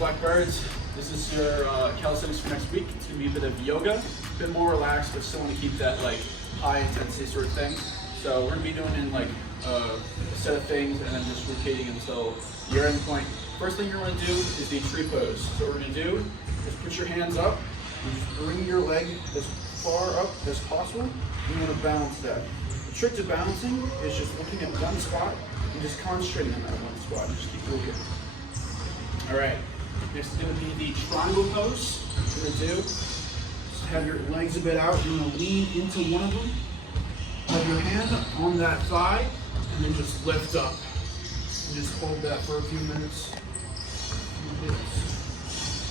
Blackbirds. This is your calisthenics for next week. It's gonna be a bit of yoga, a bit more relaxed, but still want to keep that like high intensity sort of thing. So we're gonna be doing in like a set of things and then just rotating until your end point. First thing you're gonna do is the tree pose. So what we're gonna do is put your hands up and just bring your leg as far up as possible. You want to balance that. The trick to balancing is just looking at one spot and just concentrating on that one spot. Just keep looking. All right. Next is going to be the triangle pose. What we're going to do is have your legs a bit out. You're going to lean into one of them. Have your hand on that thigh and then just lift up. And just hold that for a few minutes.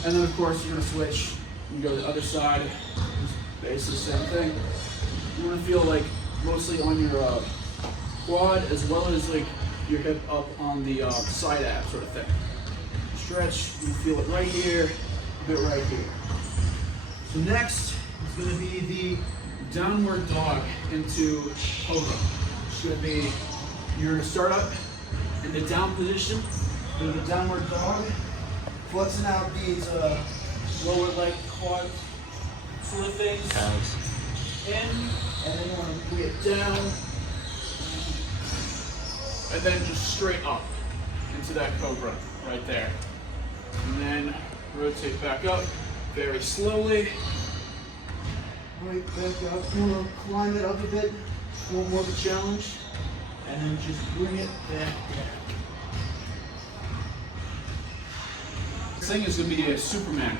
And then of course you're going to switch. You can go to the other side. Basically the same thing. You want to feel like mostly on your quad as well as like your hip up on the side ab sort of thing. Stretch, you feel it right here, a bit right here. So next is going to be the downward dog into cobra. It's going to be, you're going to start up in the down position, do the downward dog, flexing out these lower leg quad sort of things. In, and then you want to bring it down, and then just straight up into that cobra right there. And then rotate back up very slowly. Right back up. You want to climb it up a bit, a little more of a challenge, and then just bring it back down. This thing is going to be a Superman.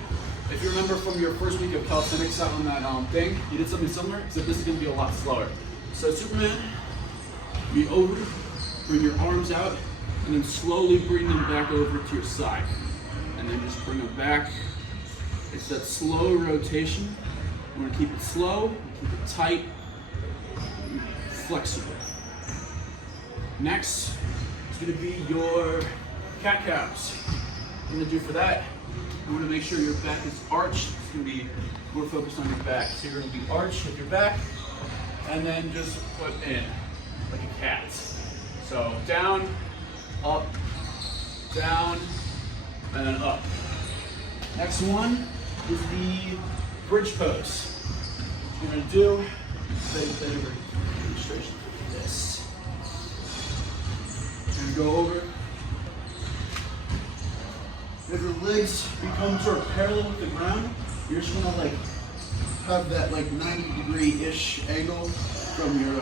If you remember from your first week of calisthenics out on that thing, you did something similar, except this is going to be a lot slower. So Superman, be over, bring your arms out, and then slowly bring them back over to your side. And then just bring them back. It's that slow rotation. You want to keep it slow, keep it tight, flexible. Next is going to be your cat cows. What you're going to do for that, you want to make sure your back is arched. It's going to be more focused on your back. So you're going to be arched with your back, and then just put in like a cat. So down, up, down, and then up. Next one is the bridge pose. What you're going to do is a bit of a demonstration like this. You're going to go over. If your legs become sort of parallel with the ground, you're just gonna like have that like 90-degree-ish angle from your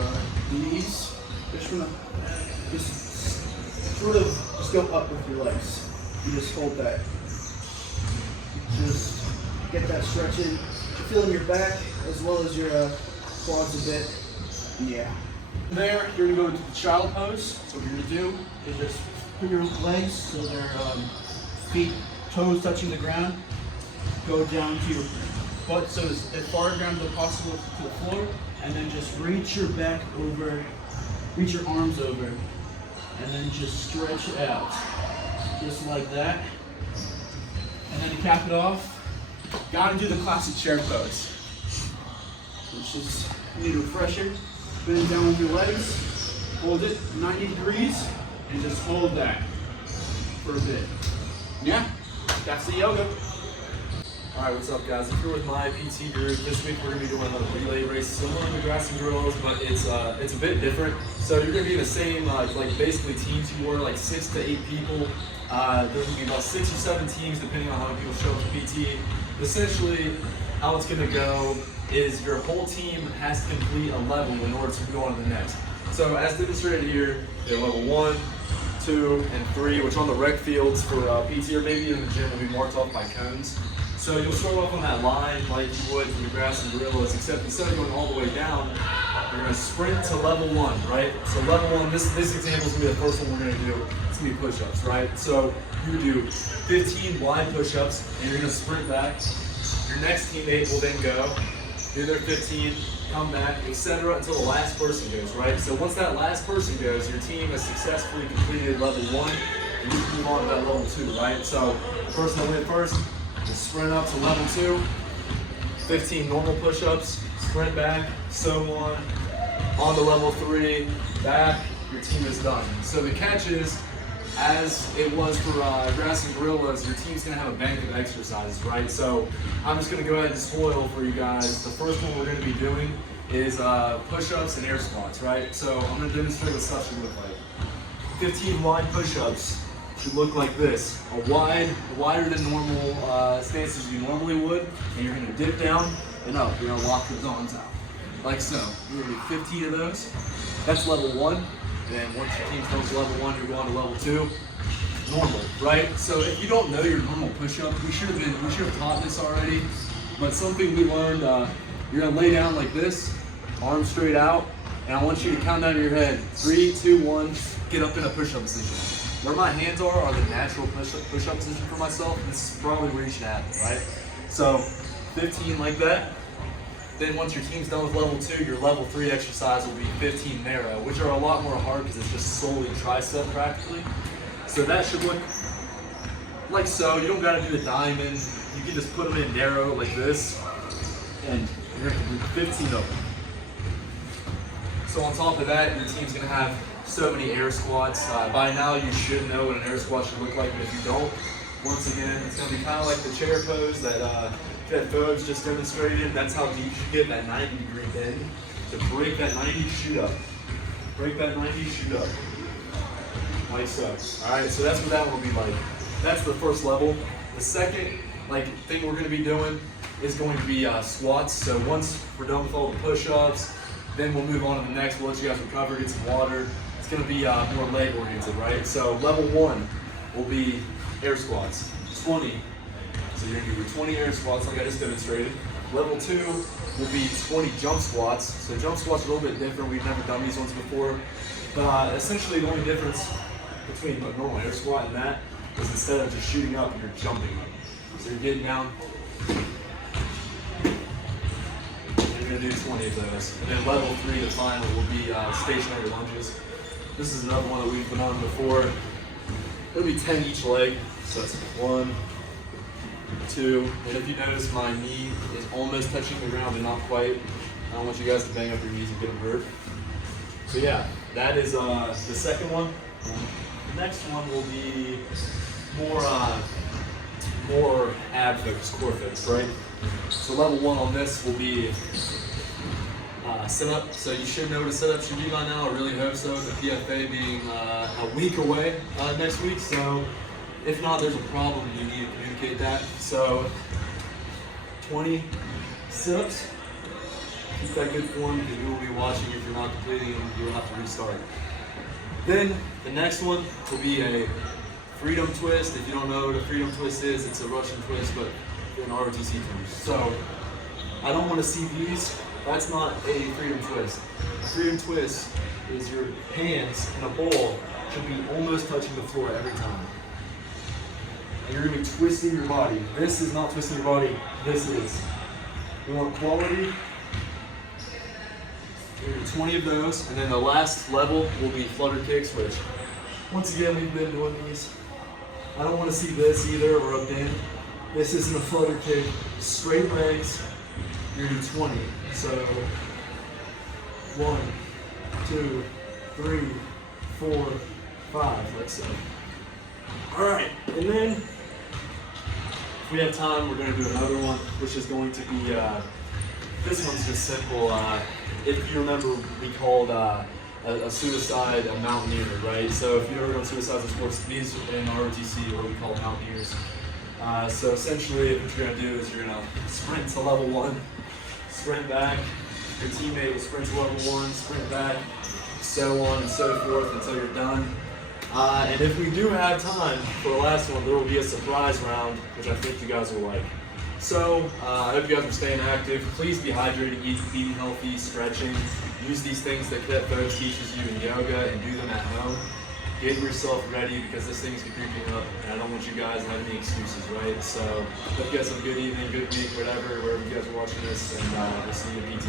knees. You're just gonna sort of just go up with your legs. You just hold that. Just get that stretch in. You're feeling your back as well as your quads a bit. Yeah. From there, you're gonna go into the child pose. So what you're gonna do is just put your legs so they're feet, toes touching the ground, go down to your butt so as far ground as possible to the floor, and then just reach your back over, reach your arms over, and then just stretch it out, just like that. And then to cap it off, gotta do the classic chair pose, which is, you need a refresher, bend down with your legs, hold it 90 degrees, and just hold that for a bit. Yeah, that's the yoga. All right, what's up, guys? If you're with my PT group, this week we're gonna be doing another relay race, similar to grass and drills, but it's a bit different. So you're gonna be in the same like basically teams you were, like 6 to 8 people. There's gonna be about 6 or 7 teams depending on how many people show up to PT. Essentially, how it's gonna go is your whole team has to complete a level in order to go on to the next. So as demonstrated here, they're level 1, 2, and 3, which on the rec fields for PT or maybe in the gym will be marked off by cones. So you'll start off on that line like you would for your grass and gorillas, except instead of going all the way down, you're going to sprint to level 1, right? So level 1, this example is going to be the first one we're going to do. It's going to be push-ups, right? So you do 15 wide push-ups, and you're going to sprint back. Your next teammate will then go, do their 15, come back, etc. until the last person goes, right? So once that last person goes, your team has successfully completed level 1, and you can move on to that level 2, right? So the person that went first, just sprint up to level 2, 15 normal push-ups, sprint back, so on to level 3, back, your team is done. So the catch is, as it was for grass and gorillas, your team's gonna have a bank of exercises, right? So I'm just gonna go ahead and spoil for you guys. The first one we're gonna be doing is push-ups and air squats, right? So I'm gonna demonstrate what stuff should look like. 15 wide push-ups should look like this. Wider than normal stances you normally would, and you're gonna dip down and up. You're gonna lock your arms out, like so. You're gonna do 15 of those. That's level 1. Then once your team goes level 1, you're going to level 2. Normal, right? So if you don't know your normal push-up, we should have taught this already. But something we learned, you're gonna lay down like this, arms straight out, and I want you to count down in your head. 3, 2, 1, get up in a push-up position. Where my hands are the natural push-up position for myself. This is probably where you should have it, right? So 15 like that. Then once your team's done with level 2, your level 3 exercise will be 15 narrow, which are a lot more hard because it's just solely tricep practically. So that should look like so. You don't gotta do the diamond. You can just put them in narrow like this, and you're gonna do 15 of them. So on top of that, your team's gonna have so many air squats. By now you should know what an air squat should look like, but if you don't, once again, it's gonna be kind of like the chair pose that Fobes just demonstrated. That's how deep you get, that 90-degree bend. To break that 90, shoot up. Break that 90, shoot up. Like so. Alright, so that's what that one will be like. That's the first level. The second thing we're going to be doing is going to be squats. So once we're done with all the push-ups, then we'll move on to the next. We'll let you guys recover, get some water. It's going to be more leg oriented, right? So level 1 will be air squats. 20. So you're going to do 20 air squats like I just demonstrated. Level 2 will be 20 jump squats. So jump squats are a little bit different. We've never done these ones before. But essentially the only difference between a normal air squat and that is instead of just shooting up, you're jumping up. So you're getting down. And you're going to do 20 of those. And then level 3, the final, will be stationary lunges. This is another one that we've been on before. It'll be 10 each leg. So it's 1, 2, and if you notice my knee is almost touching the ground but not quite. I don't want you guys to bang up your knees and get them hurt. So yeah, that is the second one. The next one will be more ab focused, core focused, right? So level 1 on this will be sit-up. So you should know what a sit-up should be by now. I really hope so. The PFA being a week away next week. So if not, there's a problem. You need to communicate that. So 20 sit-ups. Keep that good form because we will be watching. If you're not completing them, you'll have to restart. Then the next one will be a freedom twist. If you don't know what a freedom twist is, it's a Russian twist, but in ROTC terms. So I don't want to see these. That's not a freedom twist. A freedom twist is your hands in a bowl should be almost touching the floor every time. And you're going to be twisting your body. This is not twisting your body. This is. We want quality. We're going to do 20 of those. And then the last level will be flutter kicks, which, once again, we've been doing these. I don't want to see this either, or a bend. This isn't a flutter kick. Straight legs. You're going to do 20. So 1, 2, 3, 4, 5, like so. Alright, and then if we have time, we're going to do another one, which is going to be, this one's just simple. If you remember, we called a suicide a mountaineer, right? So if you've ever done suicide sports, these in ROTC are what we call mountaineers. So essentially what you're going to do is you're going to sprint to level 1, sprint back, your teammate will sprint to level 1, sprint back, so on and so forth until you're done. And if we do have time for the last one, there will be a surprise round, which I think you guys will like. So, I hope you guys are staying active. Please be hydrated, eating healthy, stretching. Use these things that Fobes teaches you in yoga and do them at home. Get yourself ready because this thing's creeping up and I don't want you guys to have any excuses, right? So, hope you guys have a good evening, good week, whatever, wherever you guys are watching this, and we'll see you in PT.